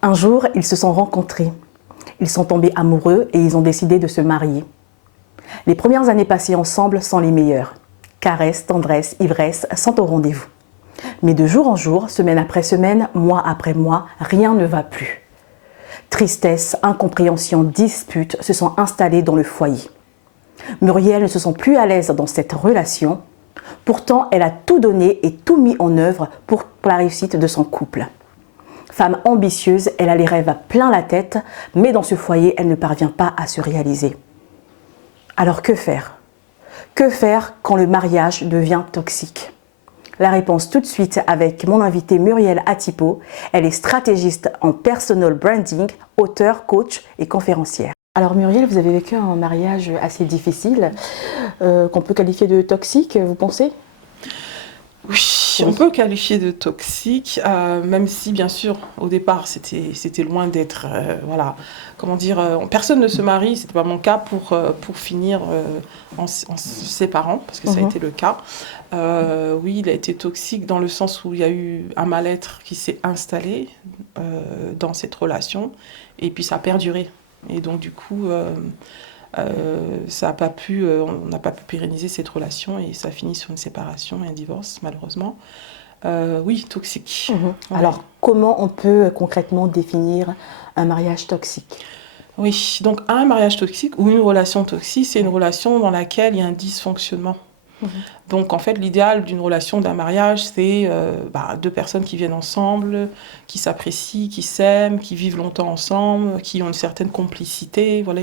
Un jour, ils se sont rencontrés. Ils sont tombés amoureux et ils ont décidé de se marier. Les premières années passées ensemble sont les meilleures. Caresses, tendresse, ivresse sont au rendez-vous. Mais de jour en jour, semaine après semaine, mois après mois, rien ne va plus. Tristesse, incompréhension, disputes se sont installées dans le foyer. Muriel ne se sent plus à l'aise dans cette relation. Pourtant, elle a tout donné et tout mis en œuvre pour la réussite de son couple. Femme ambitieuse, elle a les rêves à plein la tête, mais dans ce foyer, elle ne parvient pas à se réaliser. Alors que faire? Que faire quand le mariage devient toxique? La réponse tout de suite avec mon invitée Muriel Atipo. Elle est stratégiste en personal branding, auteure, coach et conférencière. Alors Muriel, vous avez vécu un mariage assez difficile, qu'on peut qualifier de toxique, vous pensez? Oui, on peut qualifier de toxique, même si bien sûr au départ c'était loin d'être, voilà, comment dire, personne ne se marie, c'était pas mon cas pour finir en se séparant, parce que ça a été le cas. Oui, il a été toxique dans le sens où il y a eu un mal-être qui s'est installé dans cette relation, et puis ça a perduré. Et donc du coup, ça a pas pu, on n'a pas pu pérenniser cette relation et ça finit sur une séparation et un divorce, malheureusement. Oui, toxique. Ouais. Alors, comment on peut concrètement définir un mariage toxique? Oui, donc un mariage toxique ou une relation toxique, c'est une relation dans laquelle il y a un dysfonctionnement. Donc en fait, l'idéal d'une relation, d'un mariage, c'est deux personnes qui viennent ensemble, qui s'apprécient, qui s'aiment, qui vivent longtemps ensemble, qui ont une certaine complicité. Voilà.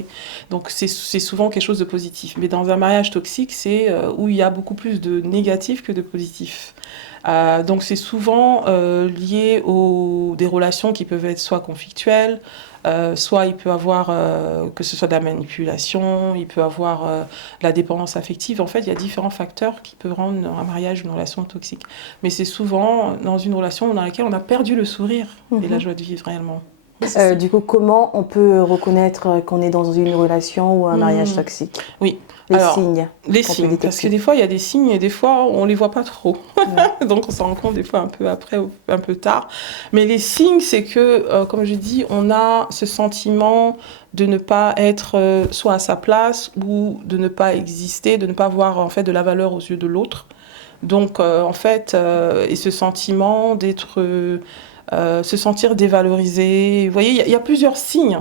Donc c'est souvent quelque chose de positif. Mais dans un mariage toxique, c'est où il y a beaucoup plus de négatifs que de positifs. Donc c'est souvent lié aux des relations qui peuvent être soit conflictuelles, soit il peut avoir, que ce soit de la manipulation, il peut avoir de la dépendance affective. En fait, il y a différents facteurs qui peuvent rendre un mariage une relation toxique. Mais c'est souvent dans une relation dans laquelle on a perdu le sourire et la joie de vivre réellement. Du coup, comment on peut reconnaître qu'on est dans une relation ou un mariage toxique? Oui. Les Alors, signes. les signes, parce que des fois, il y a des signes et des fois, on ne les voit pas trop. Donc, on s'en rend compte des fois un peu après ou un peu tard. Mais les signes, c'est que, comme je dis, on a ce sentiment de ne pas être soit à sa place ou de ne pas exister, de ne pas avoir en fait de la valeur aux yeux de l'autre. Donc, en fait, et ce sentiment d'être... se sentir dévalorisé. Vous voyez, il y a plusieurs signes.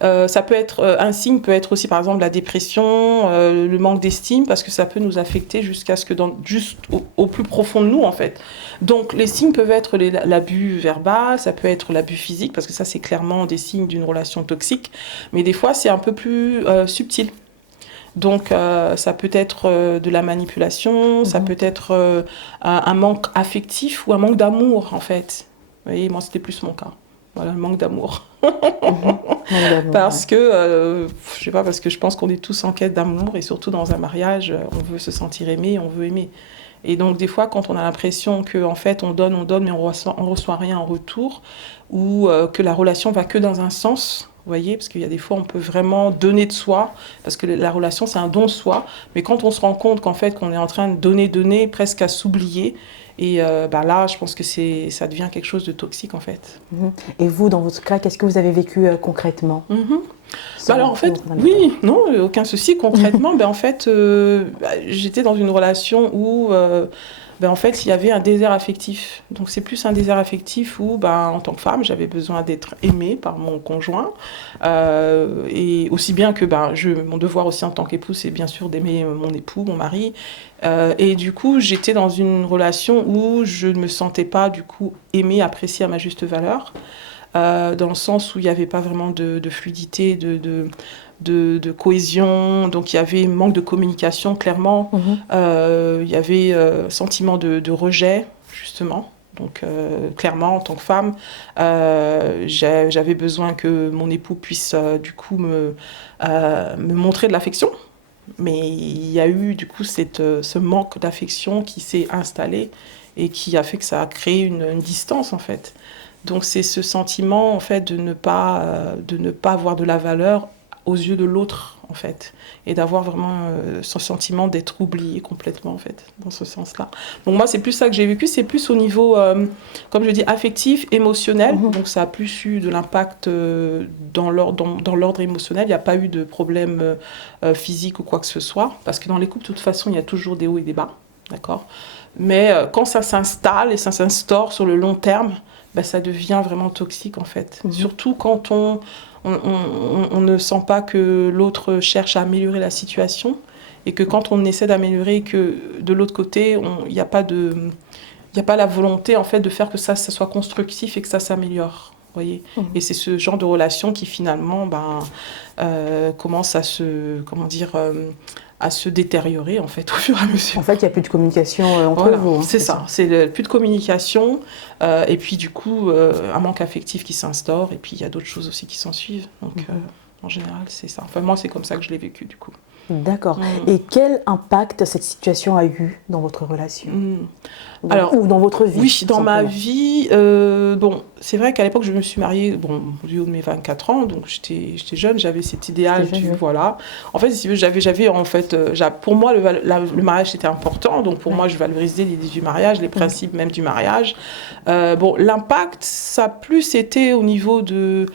Ça peut être un signe peut être aussi par exemple la dépression, le manque d'estime, parce que ça peut nous affecter jusqu'à ce que juste au plus profond de nous en fait. Donc les signes peuvent être l'abus verbal, ça peut être l'abus physique, parce que ça c'est clairement des signes d'une relation toxique. Mais des fois c'est un peu plus subtil. Donc ça peut être de la manipulation, ça peut être un manque affectif ou un manque d'amour en fait. Vous voyez, moi, c'était plus mon cas. Voilà, le manque d'amour. Parce que, je sais pas, parce que je pense qu'on est tous en quête d'amour et surtout dans un mariage, on veut se sentir aimé, on veut aimer. Et donc, des fois, quand on a l'impression qu'en fait, on donne, mais on reçoit rien en retour, ou que la relation va que dans un sens, vous voyez, parce qu'il y a des fois, on peut vraiment donner de soi, parce que la relation, c'est un don de soi. Mais quand on se rend compte qu'en fait, qu'on est en train de donner, presque à s'oublier, et là, je pense que ça devient quelque chose de toxique, en fait. Et vous, dans votre cas, qu'est-ce que vous avez vécu concrètement? Alors, en fait, oui, non, aucun souci. Concrètement, en fait, j'étais dans une relation où... en fait, il y avait un désert affectif. Donc, c'est plus un désert affectif où, en tant que femme, j'avais besoin d'être aimée par mon conjoint. Et aussi bien que mon devoir aussi en tant qu'épouse, c'est bien sûr d'aimer mon époux, mon mari. Et du coup, j'étais dans une relation où je ne me sentais pas, du coup, aimée, appréciée à ma juste valeur. Dans le sens où il n'y avait pas vraiment de fluidité, de cohésion, donc il y avait manque de communication clairement, il y avait sentiment de rejet justement, donc clairement en tant que femme, j'avais besoin que mon époux puisse du coup me montrer de l'affection, mais il y a eu du coup ce manque d'affection qui s'est installé et qui a fait que ça a créé une distance en fait. Donc c'est ce sentiment en fait de ne pas avoir de la valeur aux yeux de l'autre en fait, et d'avoir vraiment ce sentiment d'être oublié complètement, en fait, dans ce sens-là. Donc moi, c'est plus ça que j'ai vécu, c'est plus au niveau, comme je dis, affectif, émotionnel, donc ça a plus eu de l'impact dans l'ordre émotionnel, il n'y a pas eu de problème physique ou quoi que ce soit, parce que dans les couples, de toute façon, il y a toujours des hauts et des bas, d'accord ? Mais quand ça s'installe et ça s'instaure sur le long terme, ben, ça devient vraiment toxique, en fait. Surtout quand on ne sent pas que l'autre cherche à améliorer la situation et que quand on essaie d'améliorer, que de l'autre côté, il n'y a pas la volonté en fait de faire que ça soit constructif et que ça s'améliore. Voyez. Et c'est ce genre de relation qui finalement commence à se détériorer en fait au fur et à mesure. En fait, il n'y a plus de communication entre vous. Hein, c'est ça. Plus de communication et puis du coup un manque affectif qui s'instaure et puis il y a d'autres choses aussi qui s'en suivent. Donc en général, c'est ça. Enfin moi, c'est comme ça que je l'ai vécu du coup. D'accord. Et quel impact cette situation a eu dans votre relation ou dans votre vie? Oui, dans ma vie, bon, c'est vrai qu'à l'époque, je me suis mariée, du haut de mes 24 ans, donc j'étais jeune, j'avais cet idéal, voilà. En fait, j'avais en fait, pour moi, le mariage, c'était important, donc pour moi, je valorisais l'idée du mariage, les principes même du mariage. L'impact, ça a plus été au niveau de...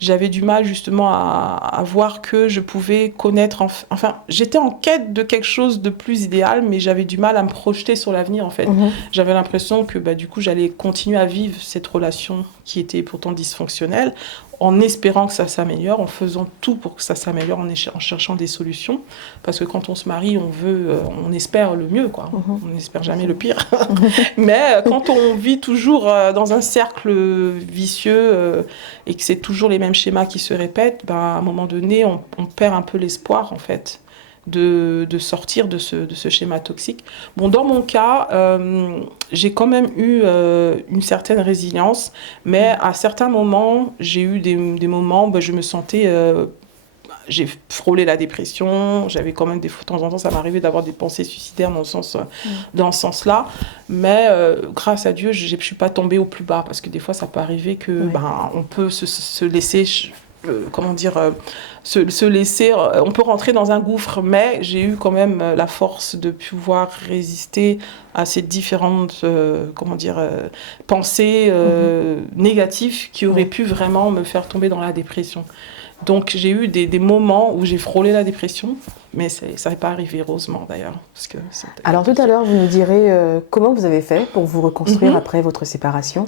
J'avais du mal justement à voir que je pouvais connaître... Enfin, j'étais en quête de quelque chose de plus idéal, mais j'avais du mal à me projeter sur l'avenir, en fait. J'avais l'impression que, du coup, j'allais continuer à vivre cette relation qui était pourtant dysfonctionnelle, en espérant que ça s'améliore, en faisant tout pour que ça s'améliore, en cherchant des solutions. Parce que quand on se marie, on espère le mieux, quoi. On n'espère jamais le pire. Mais quand on vit toujours dans un cercle vicieux et que c'est toujours les mêmes schémas qui se répètent, à un moment donné, on perd un peu l'espoir, en fait, de sortir de ce schéma toxique. Bon, dans mon cas, j'ai quand même eu une certaine résilience, mais à certains moments, j'ai eu des moments où je me sentais... j'ai frôlé la dépression, j'avais quand même de temps en temps, ça m'arrivait d'avoir des pensées suicidaires dans ce sens-là, mais grâce à Dieu, je ne suis pas tombée au plus bas, parce que des fois, ça peut arriver que on peut se laisser... se laisser, on peut rentrer dans un gouffre, mais j'ai eu quand même la force de pouvoir résister à ces différentes pensées négatives qui auraient pu vraiment me faire tomber dans la dépression. Donc j'ai eu des moments où j'ai frôlé la dépression, mais ça n'est pas arrivé, heureusement d'ailleurs. Alors tout à l'heure, vous nous direz comment vous avez fait pour vous reconstruire après votre séparation.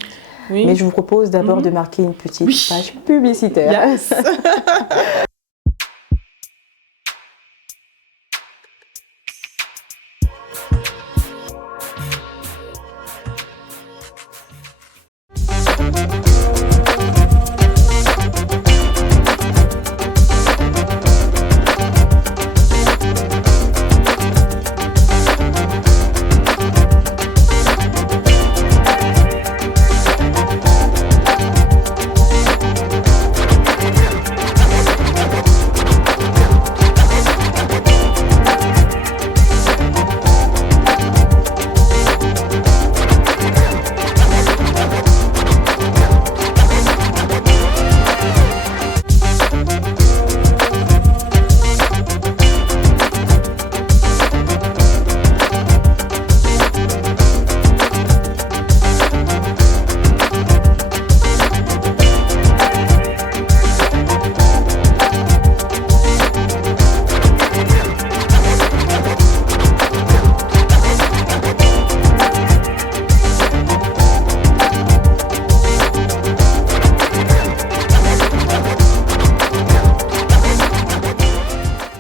Oui. Mais je vous propose d'abord de marquer une petite page publicitaire. Yes.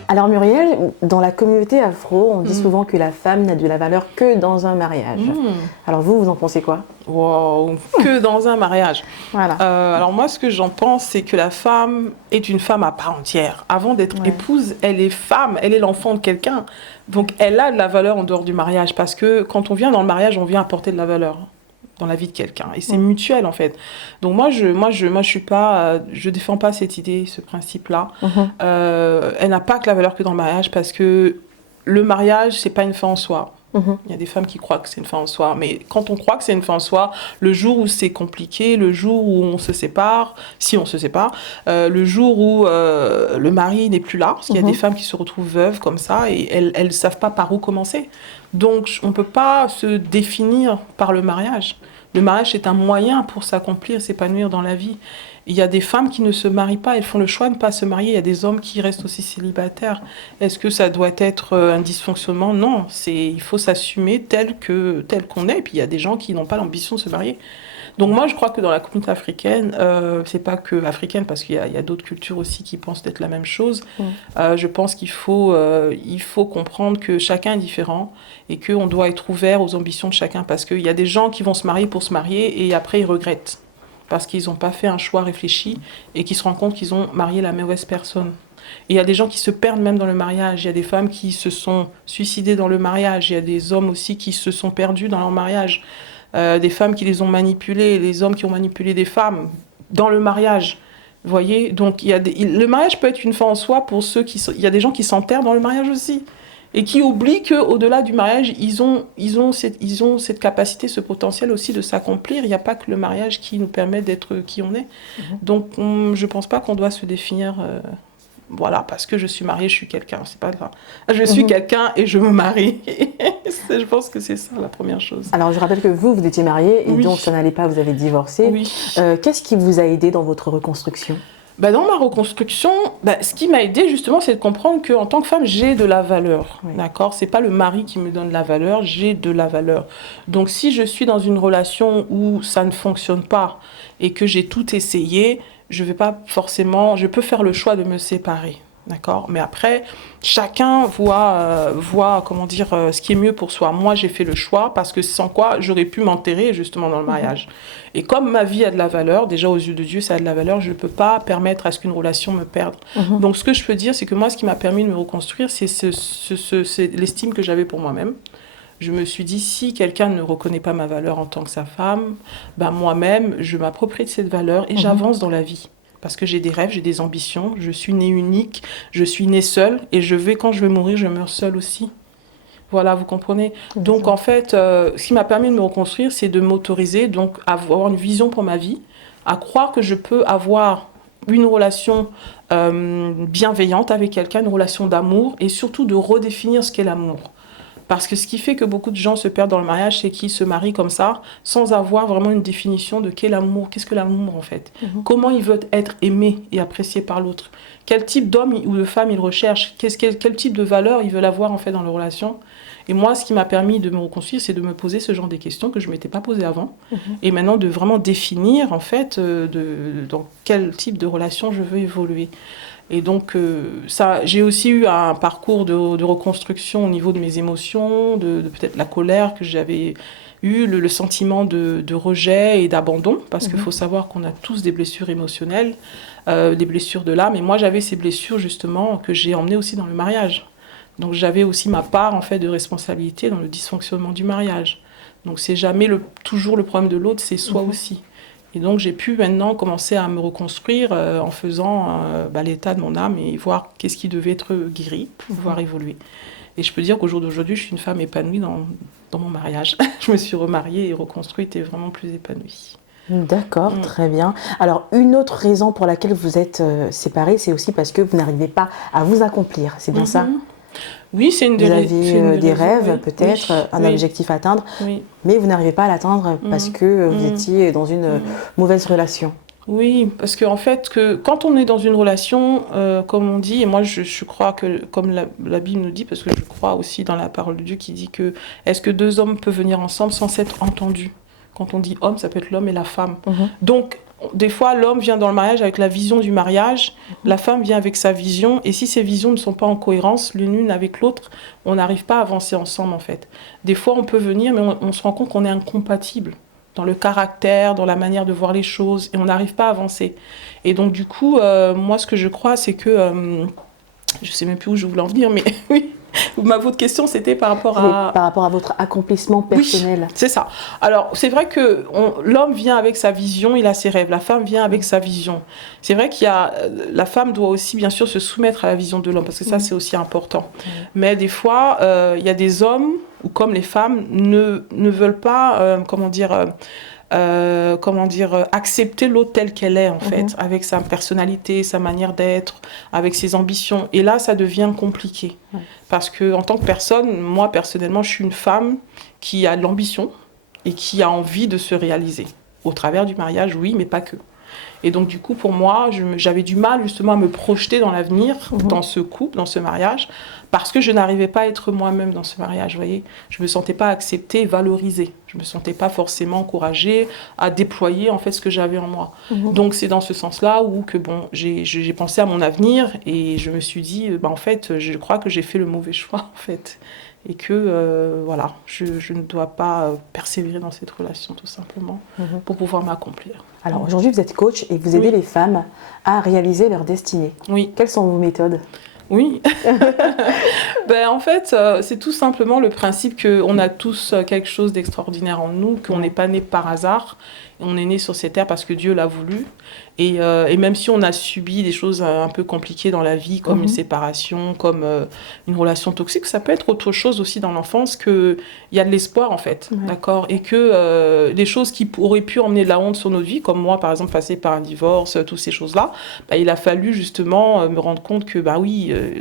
Alors Muriel, dans la communauté afro, on dit souvent que la femme n'a de la valeur que dans un mariage. Alors vous en pensez quoi? Wow, que dans un mariage. Voilà. Alors moi, ce que j'en pense, c'est que la femme est une femme à part entière. Avant d'être épouse, elle est femme, elle est l'enfant de quelqu'un. Donc elle a de la valeur en dehors du mariage, parce que quand on vient dans le mariage, on vient apporter de la valeur dans la vie de quelqu'un, et c'est mutuel en fait. Donc moi je suis pas, je défends pas cette idée, ce principe-là. Elle n'a pas que la valeur que dans le mariage, parce que le mariage, c'est pas une fin en soi. Il y a des femmes qui croient que c'est une fin en soi. Mais quand on croit que c'est une fin en soi, le jour où c'est compliqué, le jour où on se sépare, si on se sépare, le jour où le mari n'est plus là, parce qu'il y a des femmes qui se retrouvent veuves comme ça et elles ne savent pas par où commencer. Donc on ne peut pas se définir par le mariage. Le mariage est un moyen pour s'accomplir, s'épanouir dans la vie. Il y a des femmes qui ne se marient pas, elles font le choix de ne pas se marier. Il y a des hommes qui restent aussi célibataires. Est-ce que ça doit être un dysfonctionnement? Non, il faut s'assumer tel qu'on est. Et puis il y a des gens qui n'ont pas l'ambition de se marier. Donc moi, je crois que dans la communauté africaine, c'est pas que africaine, parce qu'il y a d'autres cultures aussi qui pensent être la même chose. Je pense qu'il faut comprendre que chacun est différent et qu'on doit être ouvert aux ambitions de chacun, parce qu'il y a des gens qui vont se marier pour se marier et après ils regrettent, parce qu'ils n'ont pas fait un choix réfléchi et qu'ils se rendent compte qu'ils ont marié la mauvaise personne. Et il y a des gens qui se perdent même dans le mariage. Il y a des femmes qui se sont suicidées dans le mariage. Il y a des hommes aussi qui se sont perdus dans leur mariage. Des femmes qui les ont manipulés, les hommes qui ont manipulé des femmes dans le mariage. Vous voyez? Donc le mariage peut être une fin en soi pour ceux qui... Il y a des gens qui s'enterrent dans le mariage aussi. Et qui oublient qu'au-delà du mariage, ils ont cette capacité, ce potentiel aussi de s'accomplir. Il n'y a pas que le mariage qui nous permet d'être qui on est. Donc, je ne pense pas qu'on doit se définir, voilà, parce que je suis mariée, je suis quelqu'un. C'est pas grave. Je suis quelqu'un et je me marie. Je pense que c'est ça la première chose. Alors, je rappelle que vous étiez mariée et donc ça n'allait pas, vous avez divorcé. Oui. Qu'est-ce qui vous a aidé dans votre reconstruction ? Dans ma reconstruction, ce qui m'a aidée justement, c'est de comprendre qu'en tant que femme, j'ai de la valeur. Oui. D'accord ? C'est pas le mari qui me donne la valeur, j'ai de la valeur. Donc si je suis dans une relation où ça ne fonctionne pas et que j'ai tout essayé, je peux faire le choix de me séparer. D'accord ? Mais après, chacun voit ce qui est mieux pour soi. Moi, j'ai fait le choix parce que sans quoi, j'aurais pu m'enterrer justement dans le mariage. Et comme ma vie a de la valeur, déjà aux yeux de Dieu, ça a de la valeur, je ne peux pas permettre à ce qu'une relation me perde. Donc, ce que je peux dire, c'est que moi, ce qui m'a permis de me reconstruire, c'est l'estime que j'avais pour moi-même. Je me suis dit, si quelqu'un ne reconnaît pas ma valeur en tant que sa femme, moi-même, je m'approprie de cette valeur et j'avance dans la vie. Parce que j'ai des rêves, j'ai des ambitions, je suis née unique, je suis née seule et quand je vais mourir, je meurs seule aussi. Voilà, vous comprenez ? Donc en fait, ce qui m'a permis de me reconstruire, c'est de m'autoriser, donc à avoir une vision pour ma vie, à croire que je peux avoir une relation bienveillante avec quelqu'un, une relation d'amour et surtout de redéfinir ce qu'est l'amour. Parce que ce qui fait que beaucoup de gens se perdent dans le mariage, c'est qu'ils se marient comme ça, sans avoir vraiment une définition de qu'est l'amour. Qu'est-ce que l'amour, en fait ? Comment ils veulent être aimés et appréciés par l'autre ? Quel type d'homme ou de femme ils recherchent ? Quel type de valeur ils veulent avoir, en fait, dans leur relation ? Et moi, ce qui m'a permis de me reconstruire, c'est de me poser ce genre de questions que je ne m'étais pas posées avant. Et maintenant, de vraiment définir, en fait, dans quel type de relation je veux évoluer. Et donc, j'ai aussi eu un parcours de reconstruction au niveau de mes émotions, de peut-être la colère que j'avais eue, le sentiment de rejet et d'abandon, parce qu'il faut savoir qu'on a tous des blessures émotionnelles, des blessures de l'âme. Et moi, j'avais ces blessures, justement, que j'ai emmenées aussi dans le mariage. Donc, j'avais aussi ma part, en fait, de responsabilité dans le dysfonctionnement du mariage. Donc, c'est jamais toujours le problème de l'autre, c'est soi aussi. Et donc, j'ai pu maintenant commencer à me reconstruire en faisant l'état de mon âme et voir qu'est-ce qui devait être guéri pour pouvoir évoluer. Et je peux dire qu'au jour d'aujourd'hui, je suis une femme épanouie dans mon mariage. Je me suis remariée et reconstruite et vraiment plus épanouie. D'accord, très bien. Alors, une autre raison pour laquelle vous êtes séparés, c'est aussi parce que vous n'arrivez pas à vous accomplir. C'est bien ça ? Oui, c'est une des raisons. Vous aviez des rêves, peut-être, un objectif à atteindre, mais vous n'arrivez pas à l'atteindre parce que vous étiez dans une mauvaise relation. Oui, parce qu'en fait, quand on est dans une relation, comme on dit, et moi je crois que, comme la Bible nous dit, parce que je crois aussi dans la parole de Dieu qui dit que, est-ce que deux hommes peuvent venir ensemble sans s'être entendus ? Quand on dit homme, ça peut être l'homme et la femme. Donc, des fois, l'homme vient dans le mariage avec la vision du mariage, la femme vient avec sa vision, et si ces visions ne sont pas en cohérence l'une avec l'autre, on n'arrive pas à avancer ensemble, en fait. Des fois, on peut venir, mais on se rend compte qu'on est incompatible dans le caractère, dans la manière de voir les choses, et on n'arrive pas à avancer. Et donc, du coup, moi, ce que je crois, c'est que... je ne sais même plus où je voulais en venir, mais oui, Votre question, c'était par rapport Par rapport à votre accomplissement personnel. Oui, c'est ça. Alors, c'est vrai que l'homme vient avec sa vision, il a ses rêves. La femme vient avec sa vision. C'est vrai la femme doit aussi, bien sûr, se soumettre à la vision de l'homme, parce que ça, c'est aussi important. Mais des fois, il y a des hommes, ou comme les femmes, ne veulent pas, accepter l'autre telle qu'elle est, en fait, avec sa personnalité, sa manière d'être, avec ses ambitions. Et là, ça devient compliqué. Parce que, en tant que personne, moi, personnellement, je suis une femme qui a de l'ambition et qui a envie de se réaliser. Au travers du mariage, oui, mais pas que. Et donc, du coup, pour moi, j'avais du mal, justement, à me projeter dans l'avenir, dans ce couple, dans ce mariage, parce que je n'arrivais pas à être moi-même dans ce mariage, vous voyez. Je ne me sentais pas acceptée, valorisée. Je ne me sentais pas forcément encouragée à déployer, en fait, ce que j'avais en moi. Donc, c'est dans ce sens-là où j'ai pensé à mon avenir et je me suis dit, en fait, je crois que j'ai fait le mauvais choix, en fait. Et que, voilà, je ne dois pas persévérer dans cette relation, tout simplement, pour pouvoir m'accomplir. Alors, aujourd'hui, vous êtes coach et vous aidez les femmes à réaliser leur destinée. Oui. Quelles sont vos méthodes ? Oui. En fait, c'est tout simplement le principe qu'on a tous quelque chose d'extraordinaire en nous, qu'on n'est pas né par hasard. On est né sur cette terre parce que Dieu l'a voulu. Et même si on a subi des choses un peu compliquées dans la vie, comme une séparation, comme une relation toxique, ça peut être autre chose aussi dans l'enfance, qu'il y a de l'espoir, en fait, d'accord ? Et que les choses qui auraient pu emmener de la honte sur notre vie, comme moi, par exemple, passer par un divorce, toutes ces choses-là, il a fallu justement me rendre compte que,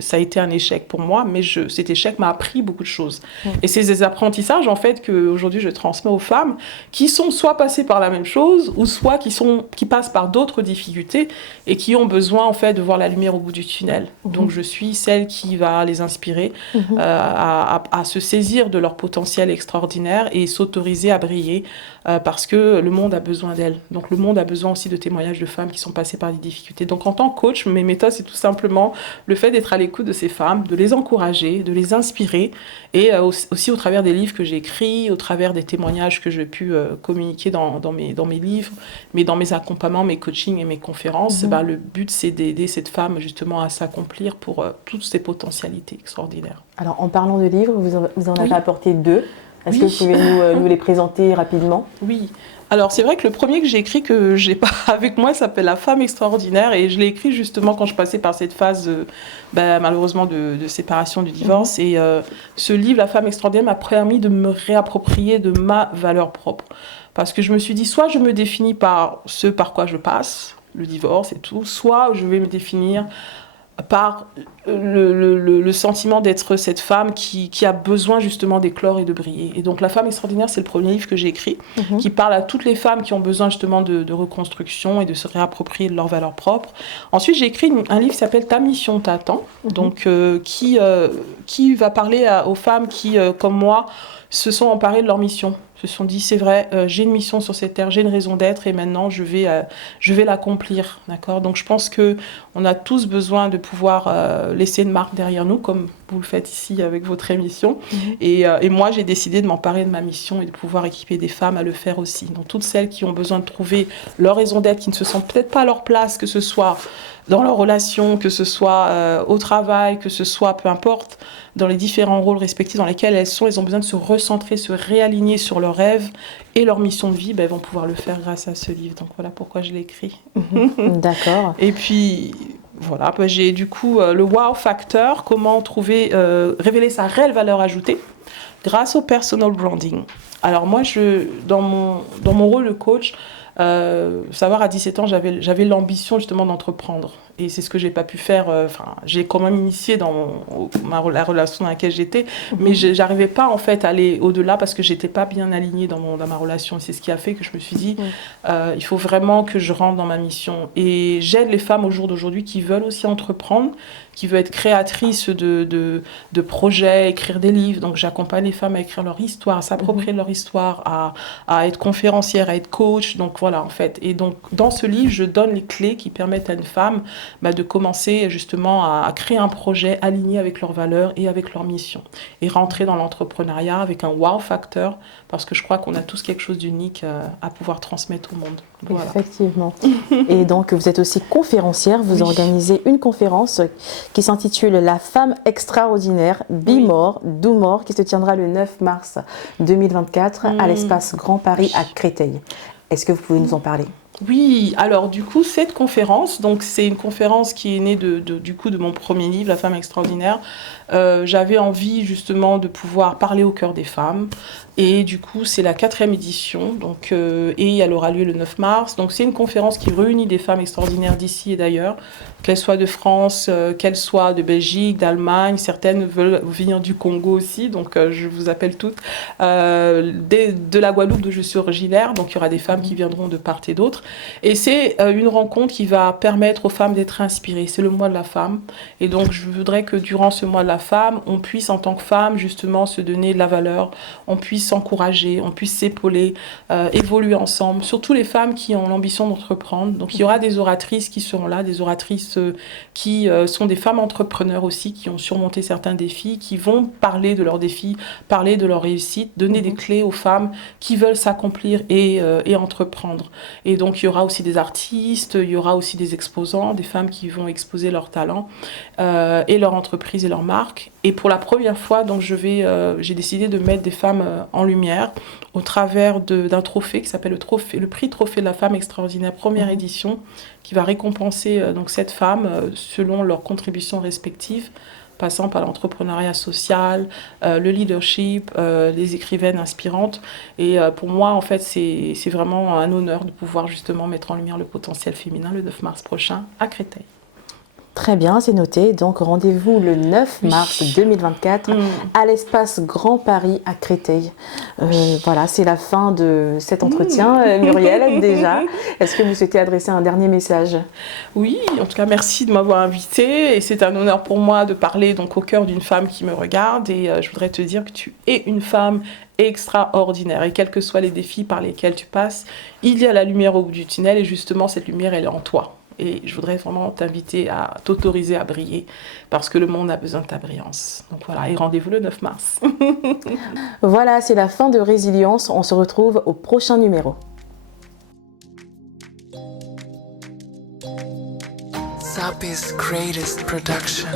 ça a été un échec pour moi, mais cet échec m'a appris beaucoup de choses. Et c'est des apprentissages, en fait, qu'aujourd'hui, je transmets aux femmes qui sont soit passées par la même chose, ou soit qui passent par d'autres difficultés et qui ont besoin, en fait, de voir la lumière au bout du tunnel. Donc, je suis celle qui va les inspirer à se saisir de leur potentiel extraordinaire et s'autoriser à briller parce que le monde a besoin d'elles. Donc, le monde a besoin aussi de témoignages de femmes qui sont passées par des difficultés. Donc, en tant que coach, mes méthodes, c'est tout simplement le fait d'être à l'écoute de ces femmes, de les encourager, de les inspirer et aussi au travers des livres que j'ai écrits, au travers des témoignages que j'ai pu communiquer dans mes livres, mais dans mes accompagnements, mes coachings et mes conférences, le but, c'est d'aider cette femme justement à s'accomplir pour toutes ses potentialités extraordinaires. Alors, en parlant de livres, vous en avez apporté 2. Est-ce que vous pouvez nous les présenter rapidement ? Oui. Alors, c'est vrai que le premier que j'ai écrit, que j'ai pas avec moi, s'appelle La femme extraordinaire. Et je l'ai écrit justement quand je passais par cette phase, malheureusement, de séparation, du divorce. Et ce livre, La femme extraordinaire, m'a permis de me réapproprier de ma valeur propre. Parce que je me suis dit, soit je me définis par ce par quoi je passe, le divorce et tout, soit je vais me définir par le sentiment d'être cette femme qui a besoin justement d'éclore et de briller. Et donc La femme extraordinaire, c'est le premier livre que j'ai écrit, qui parle à toutes les femmes qui ont besoin justement de reconstruction et de se réapproprier de leurs valeurs propres. Ensuite, j'ai écrit un livre qui s'appelle Ta mission t'attend, donc qui va parler aux femmes qui, comme moi, se sont emparées de leur mission. Se sont dit, c'est vrai, j'ai une mission sur cette terre, j'ai une raison d'être et maintenant je vais l'accomplir, d'accord ? Donc je pense qu'on a tous besoin de pouvoir laisser une marque derrière nous, comme vous le faites ici avec votre émission. Et moi, j'ai décidé de m'emparer de ma mission et de pouvoir équiper des femmes à le faire aussi. Donc toutes celles qui ont besoin de trouver leur raison d'être, qui ne se sentent peut-être pas à leur place, que ce soit dans leur relation, que ce soit au travail, que ce soit, peu importe, dans les différents rôles respectifs dans lesquels elles sont, elles ont besoin de se recentrer, se réaligner sur leurs rêves et leur mission de vie, elles vont pouvoir le faire grâce à ce livre. Donc voilà pourquoi je l'ai écrit. D'accord. Et puis, voilà, j'ai du coup le wow factor, comment révéler sa réelle valeur ajoutée grâce au personal branding. Alors moi, dans mon rôle de coach, savoir à 17 ans, j'avais l'ambition justement d'entreprendre. Et c'est ce que j'ai pas pu faire. J'ai quand même initié dans la relation dans laquelle j'étais, mais j'arrivais pas en fait à aller au-delà parce que j'étais pas bien alignée dans ma relation. Et c'est ce qui a fait que je me suis dit, il faut vraiment que je rentre dans ma mission. Et j'aide les femmes au jour d'aujourd'hui qui veulent aussi entreprendre, qui veulent être créatrices de projets, écrire des livres. Donc j'accompagne les femmes à écrire leur histoire, à s'approprier leur histoire, à être conférencière, à être coach. Donc Voilà, en fait. Et donc, dans ce livre, je donne les clés qui permettent à une femme de commencer justement à créer un projet aligné avec leurs valeurs et avec leur mission. Et rentrer dans l'entrepreneuriat avec un wow factor, parce que je crois qu'on a tous quelque chose d'unique à pouvoir transmettre au monde. Voilà. Effectivement. Et donc, vous êtes aussi conférencière. Vous organisez une conférence qui s'intitule La femme extraordinaire, Be More, Do More, qui se tiendra le 9 mars 2024 à l'espace Grand Paris à Créteil. Est-ce que vous pouvez nous en parler ? Oui, alors du coup, cette conférence, donc c'est une conférence qui est née du coup de mon premier livre, La femme extraordinaire. J'avais envie justement de pouvoir parler au cœur des femmes. Et du coup, c'est la 4e édition, donc, et elle aura lieu le 9 mars. Donc c'est une conférence qui réunit des femmes extraordinaires d'ici et d'ailleurs, qu'elles soient de France, qu'elles soient de Belgique, d'Allemagne. Certaines veulent venir du Congo aussi, donc je vous appelle toutes. De la Guadeloupe, d'où je suis originaire, donc il y aura des femmes qui viendront de part et d'autre. Et c'est une rencontre qui va permettre aux femmes d'être inspirées. C'est le mois de la femme. Et donc je voudrais que durant ce mois de la femme, on puisse en tant que femme justement se donner de la valeur, on puisse s'encourager, on puisse s'épauler, évoluer ensemble, surtout les femmes qui ont l'ambition d'entreprendre. Donc il y aura des oratrices qui seront là, des oratrices qui sont des femmes entrepreneurs aussi, qui ont surmonté certains défis, qui vont parler de leurs défis, parler de leurs réussites, donner des clés aux femmes qui veulent s'accomplir et entreprendre. Et donc il y aura aussi des artistes, il y aura aussi des exposants, des femmes qui vont exposer leurs talents et leur entreprise et leur marque. Et pour la première fois, donc j'ai décidé de mettre des femmes en lumière au travers d'un trophée qui s'appelle le prix Trophée de la femme extraordinaire, première édition, qui va récompenser donc cette femme selon leurs contributions respectives, passant par l'entrepreneuriat social, le leadership, les écrivaines inspirantes. Et pour moi, en fait, c'est vraiment un honneur de pouvoir justement mettre en lumière le potentiel féminin le 9 mars prochain à Créteil. Très bien, c'est noté. Donc rendez-vous le 9 mars 2024 à l'espace Grand Paris à Créteil. Voilà, c'est la fin de cet entretien, Muriel, déjà. Est-ce que vous souhaitez adresser un dernier message ? Oui, en tout cas, merci de m'avoir invitée. Et c'est un honneur pour moi de parler donc au cœur d'une femme qui me regarde. Et je voudrais te dire que tu es une femme extraordinaire. Et quels que soient les défis par lesquels tu passes, il y a la lumière au bout du tunnel. Et justement, cette lumière, elle est en toi. Et je voudrais vraiment t'inviter à t'autoriser à briller parce que le monde a besoin de ta brillance. Donc voilà, et rendez-vous le 9 mars. Voilà, c'est la fin de Résilience. On se retrouve au prochain numéro. Sapi's greatest production.